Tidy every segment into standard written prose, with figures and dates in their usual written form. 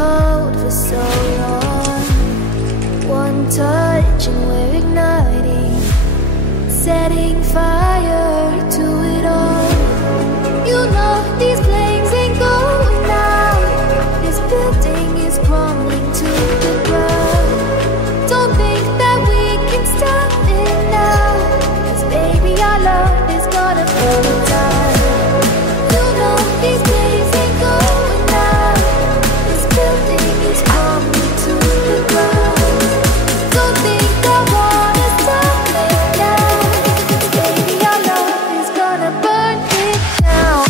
cold for so long. One touch and we're igniting, setting fire to it all. You know these flames ain't going out. This building is crumbling to the ground. Don't think that we can stop it now, 'cause baby our love is gonna burn it down. You know these flames ain't going out. This building is crumbling to the ground. Don't think I wanna stop it now, 'cause baby our love is gonna burn it down.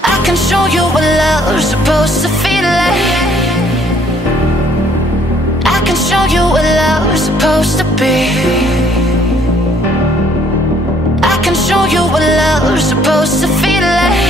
I can show you what love's supposed to feel like. I can show you what love's supposed to be. I can show you what love's supposed to feel like.